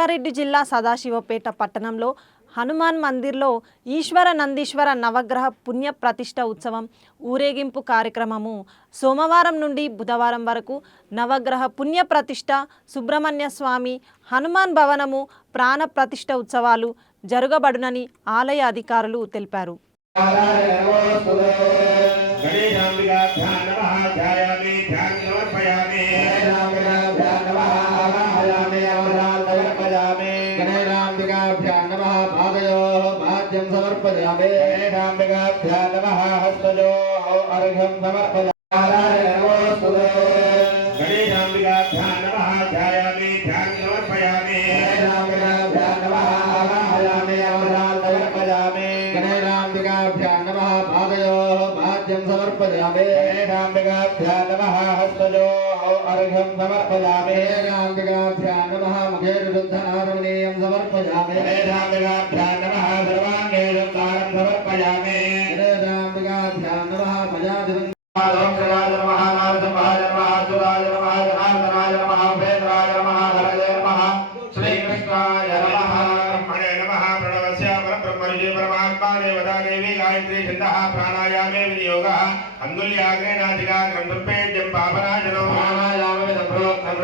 రంగారెడ్డి జిల్లా సదాశివపేట పట్టణంలో హనుమాన్ మందిర్లో ఈశ్వర నందీశ్వర నవగ్రహ పుణ్య ప్రతిష్ఠ ఉత్సవం ఊరేగింపు కార్యక్రమము సోమవారం నుండి బుధవారం వరకు నవగ్రహ పుణ్య ప్రతిష్ఠ సుబ్రహ్మణ్య స్వామి హనుమాన్ భవనము ప్రాణ ప్రతిష్ఠ ఉత్సవాలు జరగబడునని ఆలయ అధికారులు తెలిపారు. समर्पयामि गणेशाम्बिकाभ्यां नमः हस्तयोः अर्घ्यं समर्पयामि गणेशाम्बिकाभ्यां नमः ध्यायामि ध्यानं समर्पयामि गणेशाम्बिकाभ्यां नमः आवाहयामि अवधानं समर्पयामि गणेशाम्बिकाभ्यां नमः पादयोः पाद्यं समर्पयामि गणेशाम्बिकाभ्यां नमः हस्तयोः अर्घ्यं समर्पयामि गणेशाम्बिकाभ्यां नमः मुखे शुद्धनारमणीयं समर्पयामि गणेशाम्बिकाभ्यां नमः सर्वाङ्गेषं तारं समर्पयामि गणेशाम्बिकाभ्यां नमः प्रजाधिपं ओम शिवाय नमः नारसिंहाय नमः सुराय नमः जनार्दनाय नमः वेदाय नमः हरये नमः श्रीकृष्णाय नमः ब्रह्मणे नमः प्रणवस्य परब्रह्मणि परमात्माने वदा देवी गायत्री छन्दः प्राणायामे विनियोगः अंगुल्याग्रेणाधिका ग्रन्थपेद्यं पापनाशनो प्राणायामे प्रोक्तं